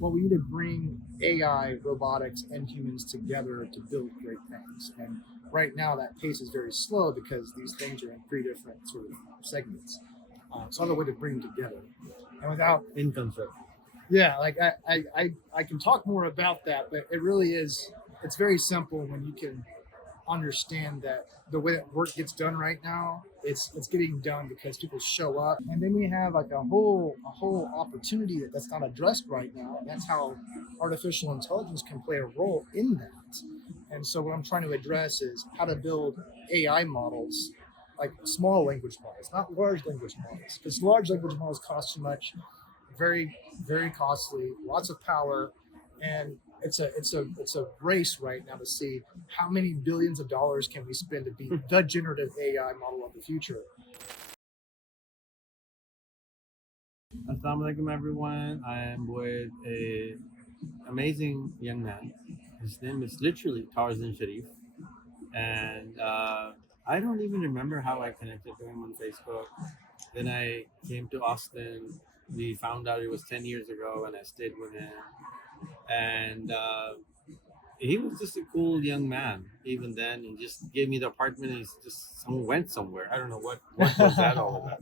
well, we need to bring AI, robotics, and humans together to build great things. And right now, that pace is very slow because these things are in three different sort of segments. So, other way to bring them together, and without In concept. yeah, like I can talk more about that, but it really is. It's very simple when you can understand that the way that work gets done right now, it's getting done because people show up, and then we have like a whole opportunity that's not addressed right now. And that's how artificial intelligence can play a role in that. And so what I'm trying to address is how to build AI models, like small language models, not large language models, because large language models cost too much, very costly, lots of power, and it's a race right now to see how many billions of dollars can we spend to be the generative AI model of the future. Assalamu alaikum, everyone. I am with a amazing young man. His name is literally Tarzan Sharif, and I don't even remember how I connected to him on Facebook. Then I came to Austin. We found out it was 10 years ago, and I stayed with him. And he was just a cool young man. Even then, he just gave me the apartment. And he just went somewhere. I don't know what was that all about.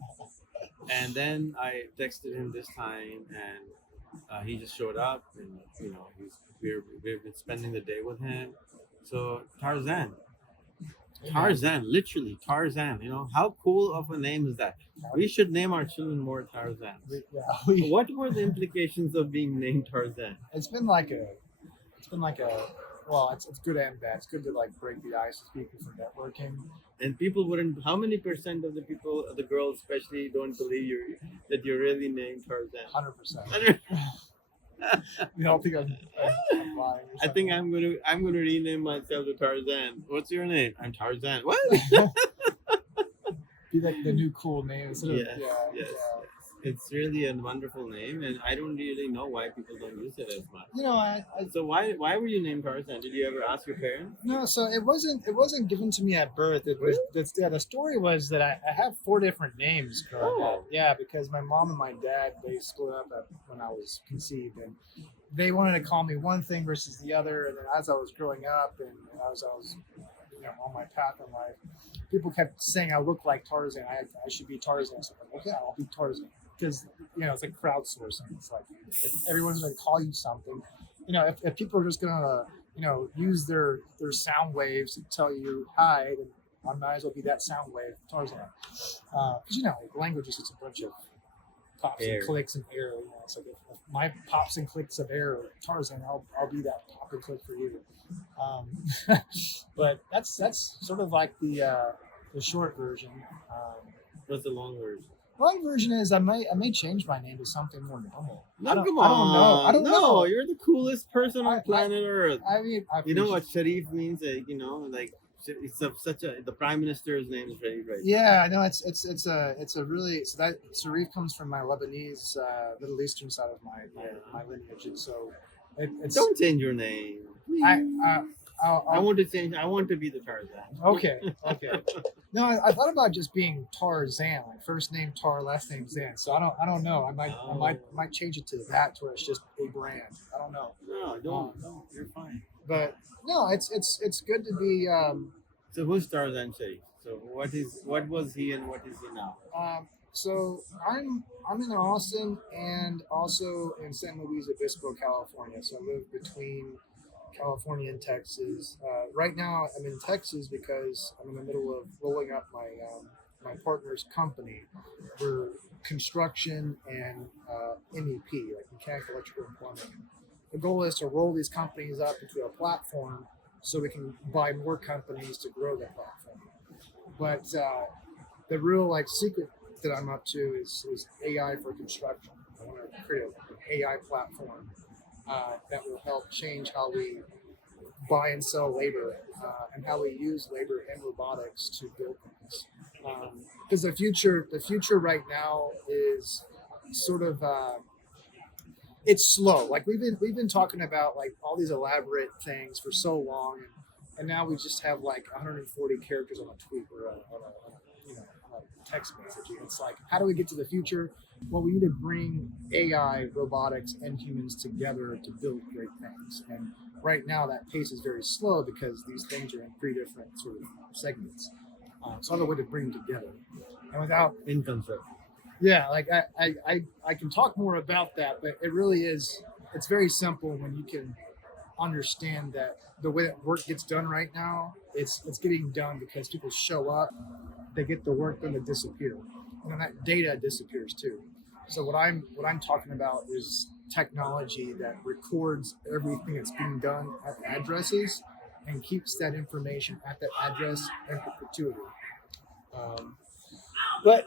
And then I texted him this time, and he just showed up, and we've been spending the day with him. So Tarzan, literally Tarzan. You know how cool of a name is that? We should name our children more Tarzans. What were the implications of being named Tarzan? It's been like a it's been like a well, it's good and bad. It's good to like break the ice with people for networking. And people wouldn't. How many percent of the people, the girls especially, don't believe you that you're really named Tarzan? 100%. You don't think I'm lying? Or I think something? I'm gonna rename myself to Tarzan. What's your name? I'm Tarzan. What? Be like the new cool name instead of Yes, yes. It's really a wonderful name, and I don't really know why people don't use it as much. You know, I So why were you named Tarzan? Did you ever ask your parents? no, so it wasn't given to me at birth. The story was that I have four different names growing up. Oh. Yeah, because my mom and my dad they split up when I was conceived, and they wanted to call me one thing versus the other. And then as I was growing up and as I was on my path in life, people kept saying I look like Tarzan. I should be Tarzan. So I'm like, okay, I'll be Tarzan because it's like crowdsourcing. It's like if everyone's going to call you something, if people are just going to use their sound waves to tell you hi, then I might as well be that sound wave, Tarzan. Because like language is just a bunch of pops Air. and clicks and air. It's like if my pops and clicks of air are Tarzan, I'll be that pop and click for you. But that's sort of like the short version. What's the long version? Long version is I may change my name to something more normal. No, I don't, come I don't know. on. I don't no, know. you're the coolest person on planet Earth. I mean, You know what Sharif means? Like it's the prime minister's name is Sharif, right? Yeah, I know it's a really so that Sharif comes from my Lebanese Middle Eastern side of my lineage, and so it's Don't change your name. I want to change. I want to be the Tarzan. Okay. No, I thought about just being Tarzan, like first name Tar, last name Zan. So I don't know. I might change it to that, to where it's just a brand. I don't know. No, don't. You're fine. But no, it's good to be. So who's Tarzan Sharif? So what was he and what is he now? So I'm in Austin and also in San Luis Obispo, California. So I live between California and Texas. Right now, I'm in Texas because I'm in the middle of rolling up my partner's company. We're construction and MEP, like mechanical, electrical, and plumbing. The goal is to roll these companies up into a platform so we can buy more companies to grow the platform. But the real secret that I'm up to is AI for construction. I want to create an AI platform that will help change how we buy and sell labor and how we use labor and robotics to build things. Because the future right now is sort of it's slow. Like we've been talking about like all these elaborate things for so long, and now we just have like 140 characters on a tweet or on a text message. It's like, how do we get to the future? Well, we need to bring AI, robotics, and humans together to build great things. And right now, that pace is very slow because these things are in three different sort of segments. So, other way to bring them together. And without, In concept. yeah, like I can talk more about that, but it really is, it's very simple when you can understand that the way that work gets done right now, it's getting done because people show up, they get the work done, to disappear, and then that data disappears too. So what I'm talking about is technology that records everything that's being done at addresses and keeps that information at that address in perpetuity. Um, but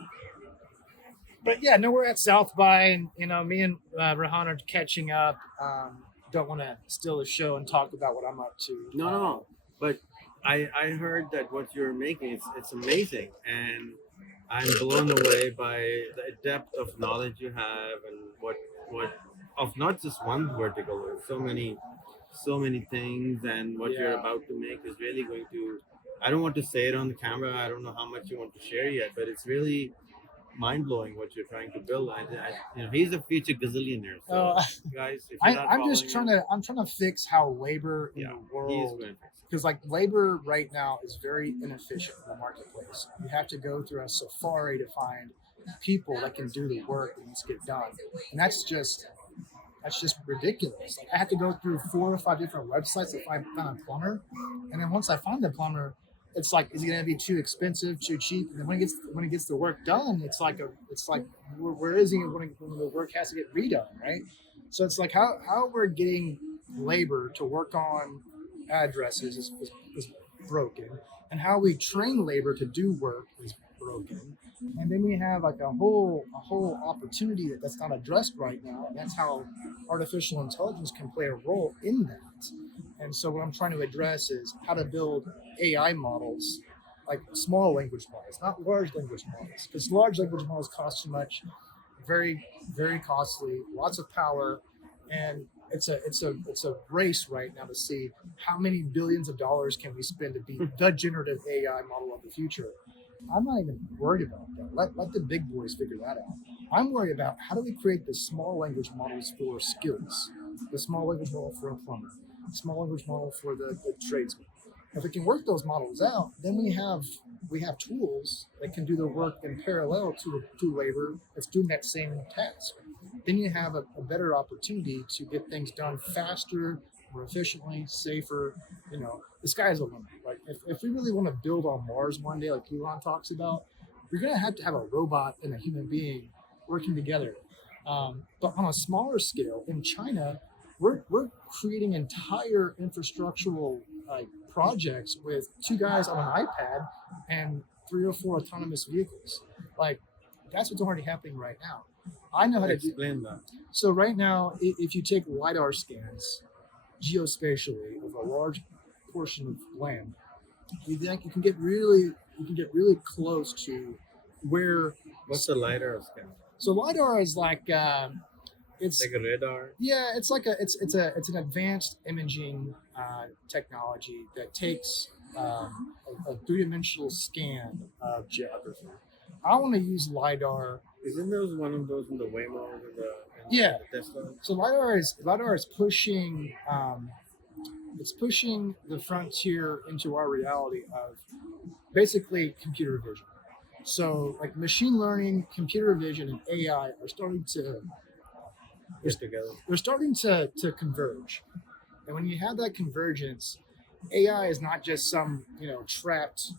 but yeah, no, we're at South by, and me and Rehan are catching up. Don't want to steal the show and talk about what I'm up to. No, no, no. But I heard that what you're making it's amazing, and I'm blown away by the depth of knowledge you have and what of not just one vertical, there's so many things, and what you're Yeah. about to make is really going to. I don't want to say it on the camera. I don't know how much you want to share yet, but it's really mind blowing what you're trying to build. He's a future gazillionaire. So, Uh, guys, if you're not I'm just following I'm trying to fix how labor in yeah, the he's world, going to fix it. because like labor right now is very inefficient in the marketplace. You have to go through a safari to find people that can do the work that needs to get done, and that's just ridiculous. Like I have to go through 4 or 5 different websites to find a plumber, and then once I find the plumber, it's like, is it going to be too expensive, too cheap? And then when he gets the work done, it's like where is he when the work has to get redone, right? So it's like how we're getting labor to work on addresses is broken, and how we train labor to do work is broken. And then we have like a whole opportunity that's not addressed right now, and that's how artificial intelligence can play a role in that. And so what I'm trying to address is how to build AI models, like small language models, not large language models, because large language models cost too much, very very costly, lots of power, and it's a race right now to see how many billions of dollars can we spend to be the generative AI model of the future. I'm not even worried about that. Let the big boys figure that out. I'm worried about how do we create the small language models for skills, the small language model for a plumber, small language model for the tradesman. If we can work those models out, then we have tools that can do the work in parallel to labor that's doing that same task. Then you have a better opportunity to get things done faster, more efficiently, safer. The sky's the limit. Like if we really want to build on Mars one day, like Elon talks about, we're gonna have to have a robot and a human being working together. But on a smaller scale, in China, we're creating entire infrastructural projects with 2 guys on an iPad and 3 or 4 autonomous vehicles. Like that's what's already happening right now. I know how to do. Explain that. So right now, if you take lidar scans geospatially of a large portion of land, you can get really close to where. What's the lidar scan? So lidar is like it's Like a radar? yeah, it's an advanced imaging technology that takes a three-dimensional scan of geography. I want to use lidar. Isn't those one of those in the Waymo and Yeah. the Tesla? So lidar is pushing the frontier into our reality of basically computer vision. So like machine learning, computer vision, and AI are starting to Get together. they're starting to converge. And when you have that convergence, AI is not just some trapped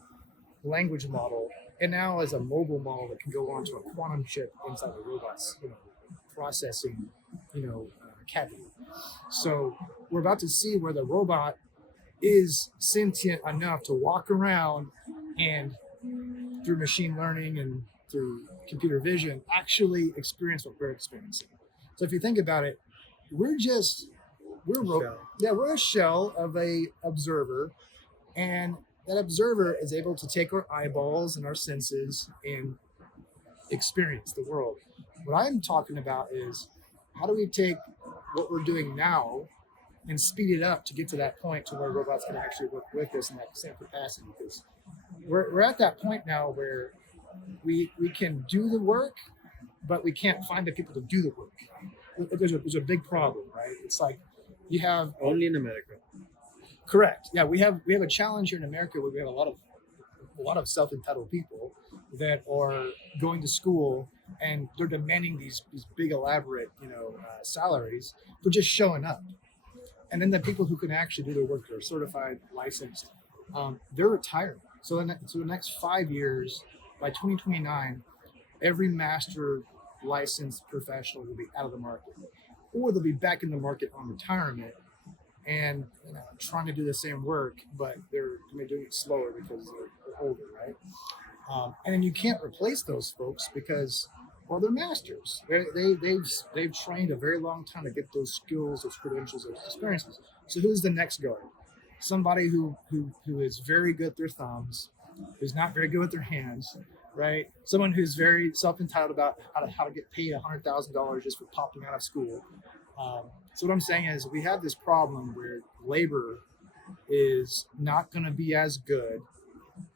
language model. It now is a mobile model that can go onto a quantum chip inside the robot's processing cavity. So we're about to see where the robot is sentient enough to walk around and through machine learning and through computer vision actually experience what we're experiencing. So if you think about it, we're just Shell. we're a shell of a observer, and that observer is able to take our eyeballs and our senses and experience the world. What I'm talking about is how do we take what we're doing now and speed it up to get to that point to where robots can actually work with us in that same capacity, because we're at that point now where we can do the work but we can't find the people to do the work. There's a big problem, right? It's like you have Only in America. correct. Yeah, we have a challenge here in America where we have a lot of self-entitled people that are going to school and they're demanding these big elaborate salaries for just showing up. And then the people who can actually do their work, that are certified, licensed, they're retired. So the next 5 years, by 2029, every master licensed professional will be out of the market, or they'll be back in the market on retirement and trying to do the same work, but they're going to be doing it slower because they're older, right? And then you can't replace those folks because, well, they're masters. They've trained a very long time to get those skills, those credentials, those experiences. So who's the next guard? Somebody who is very good with their thumbs, who's not very good with their hands, right? Someone who's very self-entitled about how to get paid $100,000 just for popping out of school. So what I'm saying is we have this problem where labor is not going to be as good,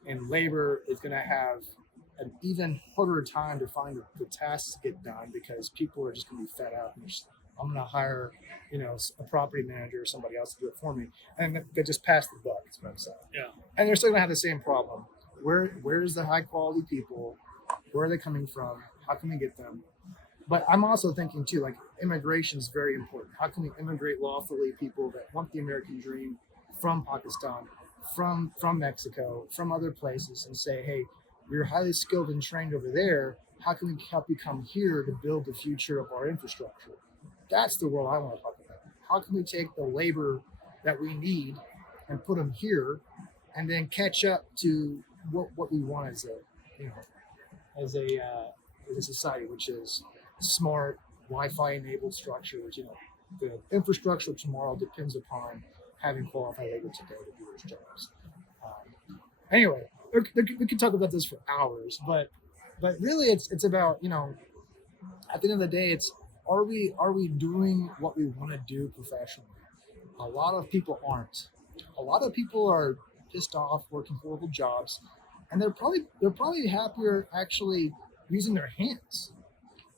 and labor is going to have an even harder time to find the tasks to get done because people are just going to be fed up. And I'm going to hire, a property manager or somebody else to do it for me, and they just pass the buck. That's what I'm saying. Yeah. And they're still going to have the same problem. Where's the high quality people? Where are they coming from? How can we get them? But I'm also thinking too, like immigration is very important. How can we immigrate lawfully people that want the American dream from Pakistan, from Mexico, from other places, and say, hey, you're highly skilled and trained over there. How can we help you come here to build the future of our infrastructure? That's the world I want to talk about. How can we take the labor that we need and put them here, and then catch up to what we want as a society, which is smart Wi-Fi enabled structures. The infrastructure of tomorrow depends upon having qualified labor today to do those jobs. Anyway, we could talk about this for hours, but really it's about at the end of the day, it's are we doing what we want to do professionally? A lot of people aren't. A lot of people are pissed off working horrible jobs, and they're probably happier actually using their hands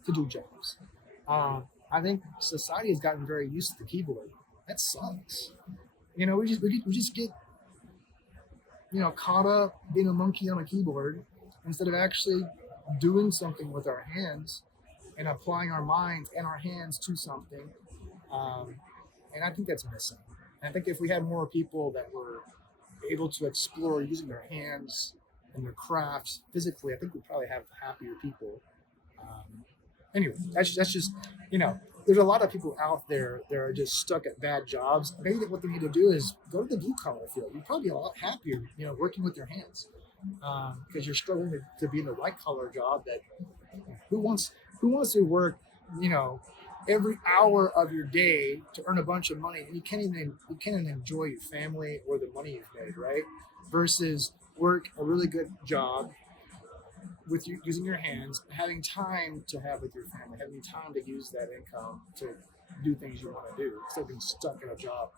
to do jobs. I think society has gotten very used to the keyboard. That sucks. We just get caught up being a monkey on a keyboard instead of actually doing something with our hands and applying our minds and our hands to something. And I think that's missing. And I think if we had more people that were able to explore using their hands and their crafts physically, I think we'd probably have happier people. Anyway, that's just there's a lot of people out there that are just stuck at bad jobs. Maybe what they need to do is go to the blue collar field. You'd probably be a lot happier, working with your hands, because you're struggling to be in the white collar job. That who wants to work, every hour of your day to earn a bunch of money, and you can't even enjoy your family or the money you've made, right? Versus work a really good job with you using your hands, having time to have with your family, having time to use that income to do things you want to do instead of being stuck in a job.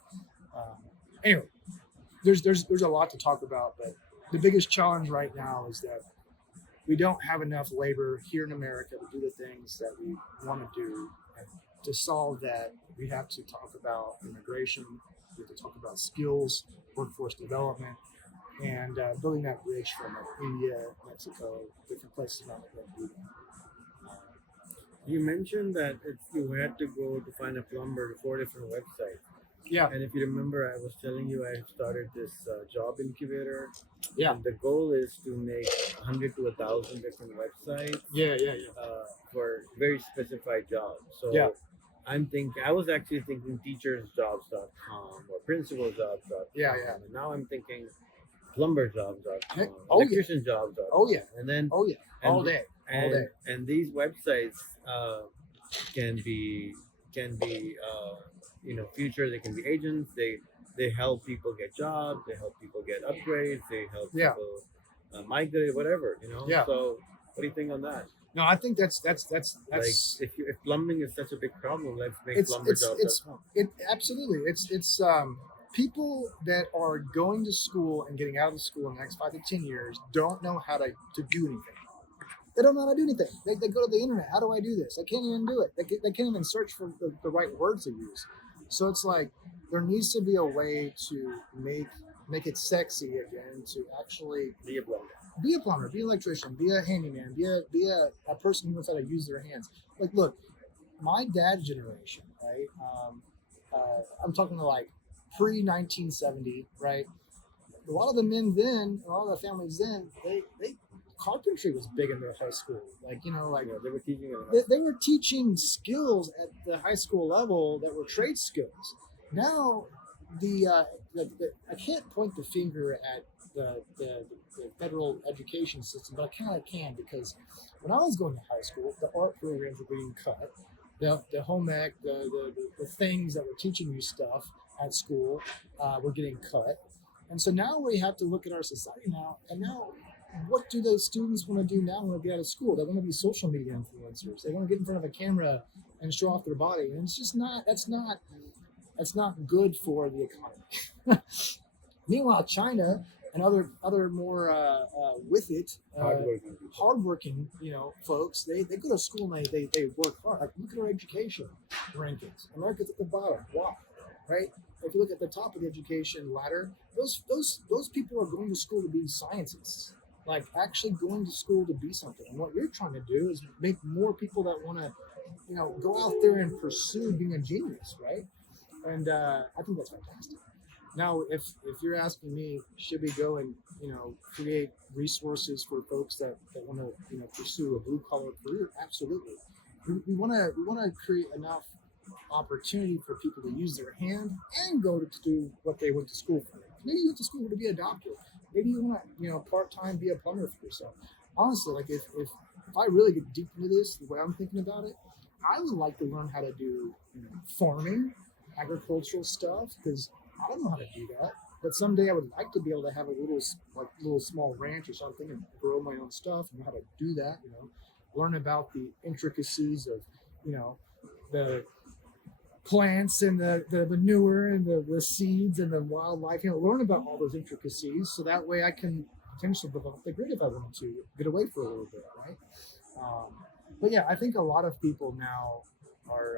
Anyway, there's a lot to talk about, but the biggest challenge right now is that we don't have enough labor here in America to do the things that we want to do. And to solve that, we have to talk about immigration. We have to talk about skills, workforce development, and building that bridge from India, Mexico, different places around the world. You mentioned that if you had to go to find a plumber to 4 different websites. Yeah. And if you remember, I was telling you I started this job incubator. Yeah. And the goal is to make 100 to 1,000 different websites. Yeah. For very specified jobs. So yeah. I was actually thinking teachersjobs.com or principalsjobs.com. Yeah. And now I'm thinking plumberjobs.com, electricianjobs.com. Oh yeah. And then all day. And these websites can be future. They can be agents. They help people get jobs. They help people get upgrades. They help people migrate, whatever. Yeah. So what do you think on that? No, I think that's Like if plumbing is such a big problem, let's make plumberjobs.com. Absolutely. It's people that are going to school and getting out of school in the next 5 to 10 years don't know how to do anything. They don't know how to do anything. They go to the internet. How do I do this? I can't even do it. They can't even search for the right words to use. So it's like there needs to be a way to make it sexy again to actually Be a blender. be a plumber, be an electrician, be a handyman, be a person who knows how to use their hands. Like, look, my dad's generation, right? I'm talking to like pre 1970, right? A lot of the men then, a lot of the families then, they carpentry was big in their high school. Like, like Yeah, they were teaching it. they were teaching skills at the high school level that were trade skills. Now, I can't point the finger at the federal education system, but I kind of can because when I was going to high school, the art programs were being cut. The home ec, the things that were teaching you stuff at school were getting cut. And so now we have to look at our society now, and now what do those students want to do now when they get out of school? They want to be social media influencers. They want to get in front of a camera and show off their body. And it's just that's not good for the economy. Meanwhile, China and other more with it hardworking folks, they go to school and they work hard. Like, look at our education rankings. America's at the bottom. Why? Right? If you look at the top of the education ladder, those people are going to school to be scientists, like actually going to school to be something. And what you're trying to do is make more people that want to, go out there and pursue being a genius, right? And I think that's fantastic. Now, if you're asking me, should we go and create resources for folks that want to pursue a blue collar career? Absolutely. We want to create enough opportunity for people to use their hand and go to do what they went to school for. Maybe you went to school to be a doctor. Maybe you want to part-time be a plumber for yourself. Honestly, like if I really get deep into this, the way I'm thinking about it, I would like to learn how to do farming, agricultural stuff, because I don't know how to do that. But someday I would like to be able to have a little small ranch or something and grow my own stuff and know how to do that. Learn about the intricacies of the plants and the manure and the seeds and the wildlife. Learn about all those intricacies so that way I can potentially develop the grid if I wanted to get away for a little bit, right? But yeah, I think a lot of people now are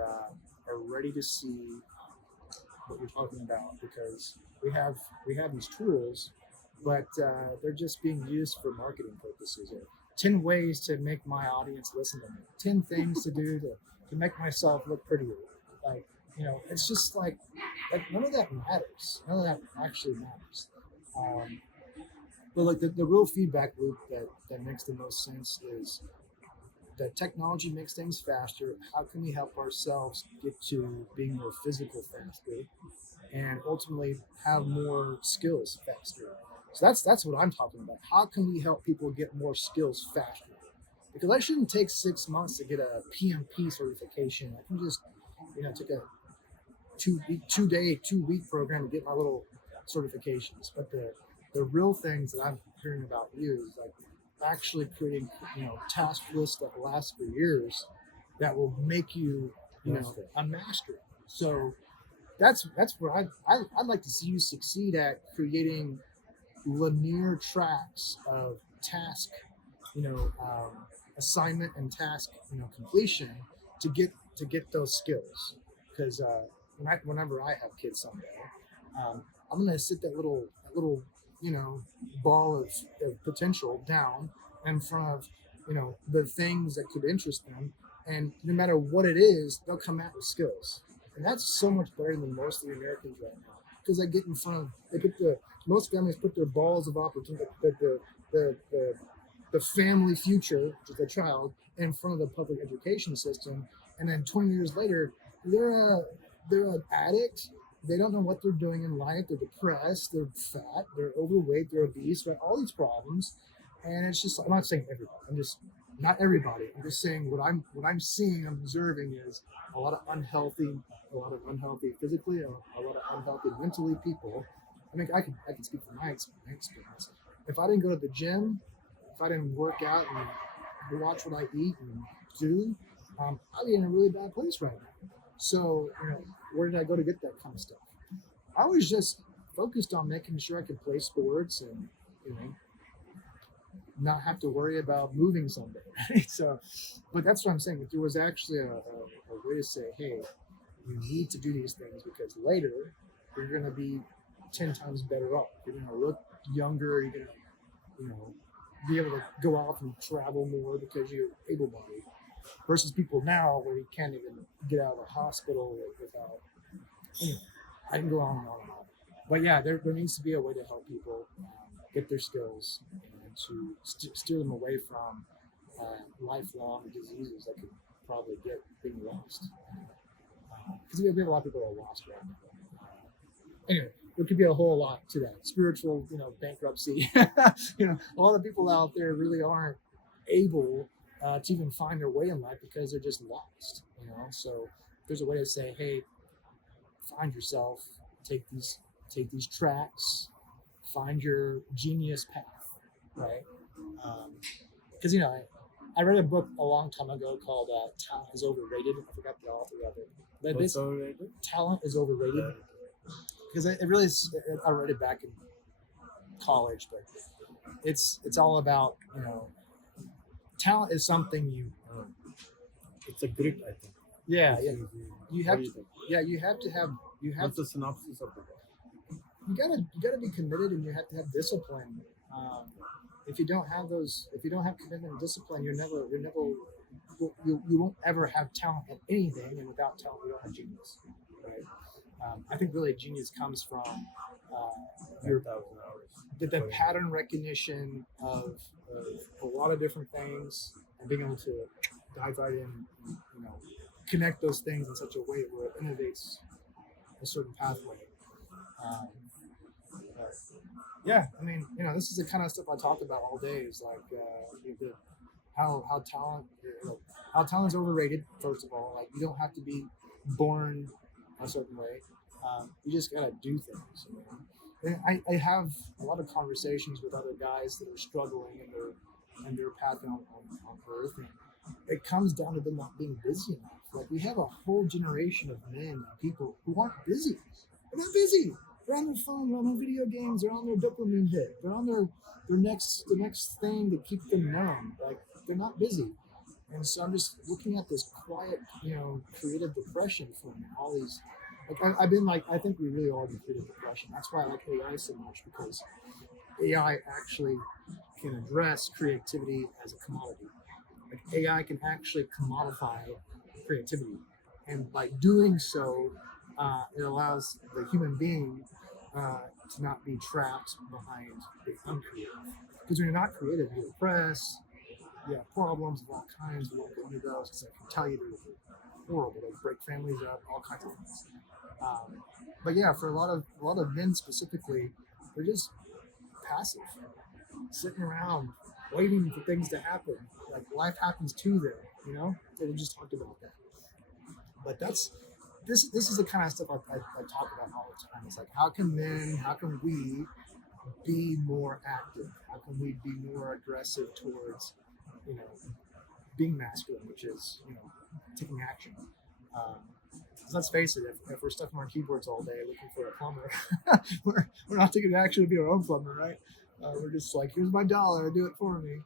ready to see what you're talking about because we have these tools, but they're just being used for marketing purposes. Or 10 ways to make my audience listen to me. 10 things to do to make myself look prettier. Like, it's just like none of that matters. None of that actually matters. But like the real feedback loop that makes the most sense is that technology makes things faster. How can we help ourselves get to being more physical faster and ultimately have more skills faster? So that's what I'm talking about. How can we help people get more skills faster? Because I shouldn't take 6 months to get a PMP certification. I can just take a 2-week program to get my little certifications. But the real things that I'm hearing about you is like actually creating task lists that last for years that will make you a master. So that's where I'd like to see you succeed at creating linear tracks of task assignment and task completion to get those skills. Because whenever I have kids someday, I'm gonna sit that little ball of potential down in front of the things that could interest them, and no matter what it is, they'll come out with skills, and that's so much better than most of the Americans right now because they get in front of most families put their balls of opportunity, the family future, which is the child, in front of the public education system, and then 20 years later, they're an addict. They don't know what they're doing in life. They're depressed. They're fat. They're overweight. They're obese. Right? All these problems, and it's just. I'm not saying everybody. I'm just not everybody. I'm just saying what I'm seeing. I'm observing is a lot of unhealthy physically, a lot of unhealthy mentally people. I mean, I can speak from my experience. If I didn't go to the gym, if I didn't work out and watch what I eat and do, I'd be in a really bad place right now. So, where did I go to get that kind of stuff? I was just focused on making sure I could play sports and, not have to worry about moving someday. Right? So, but that's what I'm saying. If there was actually a way to say, hey, you need to do these things because later you're going to be 10 times better off. You're going to look younger. You're going to, be able to go off and travel more because you're able-bodied. Versus people now where you can't even get out of the hospital without. Anyway, I can go on and on and on. But yeah, there needs to be a way to help people get their skills and to steer them away from lifelong diseases that could probably get being lost. Because we have a lot of people that are lost right now. Anyway, there could be a whole lot to that. Spiritual, bankruptcy. A lot of people out there really aren't able to even find their way in life because they're just lost. So there's a way to say, hey, find yourself, take these tracks, find your genius path, right? Because I read a book a long time ago called Talent is Overrated. I forgot the author of it. But What's overrated? Talent is overrated. Because it really is. I read it back in college, but it's all about talent is something you earn. It's a grit, I think. Yeah. You have What do to. you think? Yeah, you have to have. What's the synopsis of the book? You gotta be committed, and you have to have discipline. If you don't have commitment and discipline, you won't ever have talent at anything, and without talent, you don't have genius, right? I think really genius comes from your 10,000 hours. the pattern recognition of a lot of different things and being able to dive right in and connect those things in such a way where it innovates a certain pathway. Yeah, I mean, this is the kind of stuff I talk about all day. Is like how talent is overrated. First of all, like you don't have to be born a certain way. You just gotta do things. And I have a lot of conversations with other guys that are struggling in their path on Earth, and it comes down to them not being busy enough. Like we have a whole generation of men and people who aren't busy. They're not busy. They're on their phone. They're on their video games. They're on their dopamine hit. They're on the next thing to keep them numb. Like they're not busy. And so I'm just looking at this quiet, creative depression from all these. Like I've been like, I think we really are in creative depression. That's why I like AI so much, because AI actually can address creativity as a commodity. Like AI can actually commodify creativity, and by doing so, it allows the human being to not be trapped behind being uncreative. Because when you're not creative, you're depressed. You have problems of all kinds. We won't go into those because I can tell you they're horrible. They break families up, all kinds of things. But yeah, for a lot of men specifically, they're just passive, sitting around waiting for things to happen. Like life happens to them, They just talked about that. But this is the kind of stuff I talk about all the time. It's like, how can we be more active? How can we be more aggressive towards, being masculine, which is, taking action. Let's face it, if we're stuck on our keyboards all day looking for a plumber, we're not taking action to be our own plumber, right? We're just like, here's my dollar, do it for me.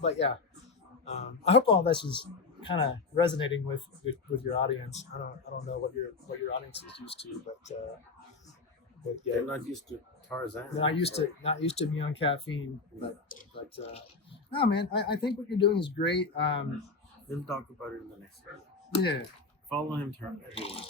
But yeah, I hope all this is kind of resonating with your audience. I don't know what your audience is used to, but yeah, They're not used to Tarzan. not used to me on caffeine, but no, man, I think what you're doing is great. We'll talk about it in the next one. Yeah. Follow him, everyone.